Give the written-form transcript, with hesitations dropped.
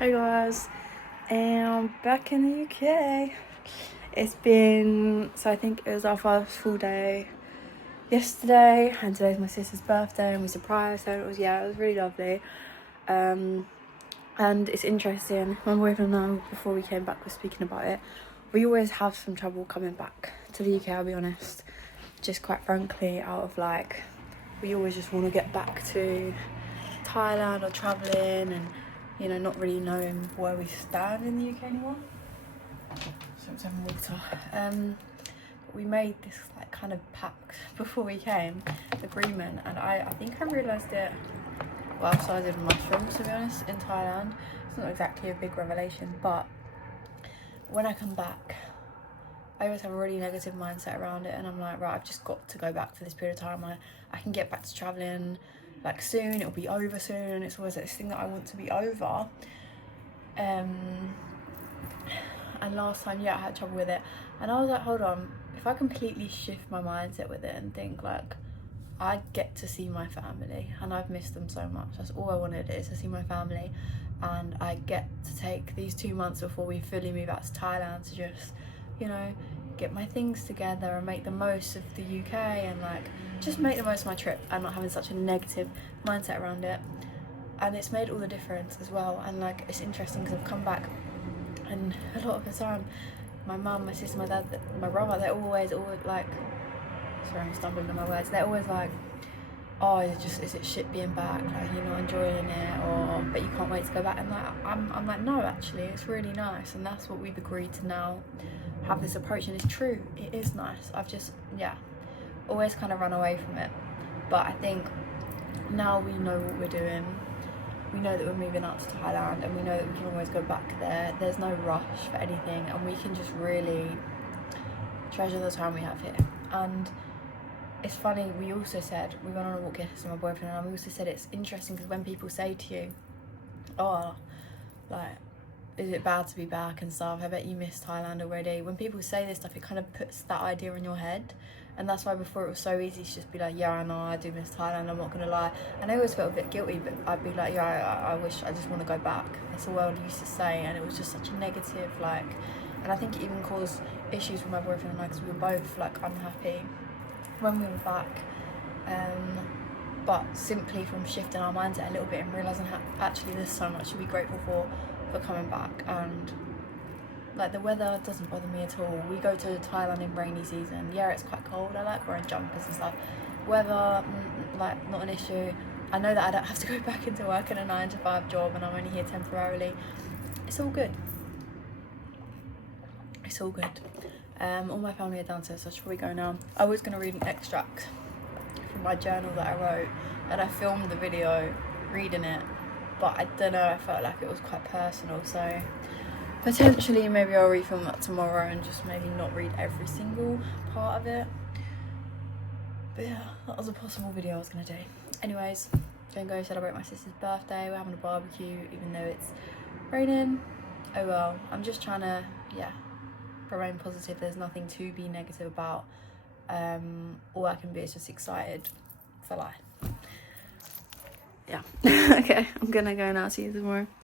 Hey guys, I'm back in the UK. It's been, so I think it was our first full day yesterday, and today's my sister's birthday, and we surprised her. It was really lovely. And it's interesting, my boyfriend and I, before we came back, were speaking about it. We always have some trouble coming back to the UK, I'll be honest. Just quite frankly, out of like, we always just want to get back to Thailand or travelling and, you know, not really knowing where we stand in the UK anymore. So it's having water. We made this like kind of pact before we came, agreement, and I think I realised it whilst I was in mushrooms, to be honest, in Thailand. It's not exactly a big revelation, but when I come back, I always have a really negative mindset around it, and I'm like, right, I've just got to go back for this period of time. I can get back to travelling like soon, it'll be over soon. It's always this thing that I want to be over. And last time, I had trouble with it, and I was like, hold on, if I completely shift my mindset with it and think like, I get to see my family and I've missed them so much. That's all I wanted, is to see my family, and I get to take these 2 months before we fully move out to Thailand to just, you know, get my things together and make the most of the UK and like just make the most of my trip and not having such a negative mindset around it. And it's made all the difference as well. And like, it's interesting because I've come back, and a lot of the time my mum, my sister, my dad, my brother, they're always like, sorry, I'm stumbling on my words, they're always like, oh, is it shit being back, like you're not enjoying it, or but you can't wait to go back. And like, I'm like, no, actually it's really nice, and that's what we've agreed to now, have this approach. And it's true, it is nice. I've just always kind of run away from it, but I think now we know what we're doing. We know that we're moving out to Thailand, and we know that we can always go back there. There's no rush for anything, and we can just really treasure the time we have here. And it's funny, we also said, we went on a walk yesterday, my boyfriend and I, we also said it's interesting because when people say to you, oh, like, is it bad to be back and stuff, I bet you miss Thailand already. When people say this stuff, it kind of puts that idea in your head. And that's why before it was so easy to just be like, yeah, I know, I do miss Thailand, I'm not gonna lie. And I always felt a bit guilty, but I'd be like, I wish, I just want to go back. That's all I used to say, and it was just such a negative, like, and I think it even caused issues with my boyfriend and I, because we were both like unhappy when we were back. But simply from shifting our mindset a little bit and realising how actually there's so much to be grateful for coming back. And like, the weather doesn't bother me at all. We go to Thailand in rainy season. Yeah, it's quite cold. I like wearing jumpers and stuff. Weather, like, not an issue. I know that I don't have to go back into work in a 9-to-5 job, and I'm only here temporarily. It's all good. It's all good. All my family are downstairs, so I should probably go now. I was going to read an extract from my journal that I wrote, and I filmed the video reading it, but I don't know, I felt like it was quite personal, so potentially maybe I'll refilm that tomorrow and just maybe not read every single part of it. But yeah, that was a possible video I was going to do. Anyways, gonna go celebrate my sister's birthday. We're having a barbecue even though it's raining. Oh well, I'm just trying to remain positive. There's nothing to be negative about. All I can be is just excited for life. Yeah. Okay, I'm gonna go now. See you tomorrow.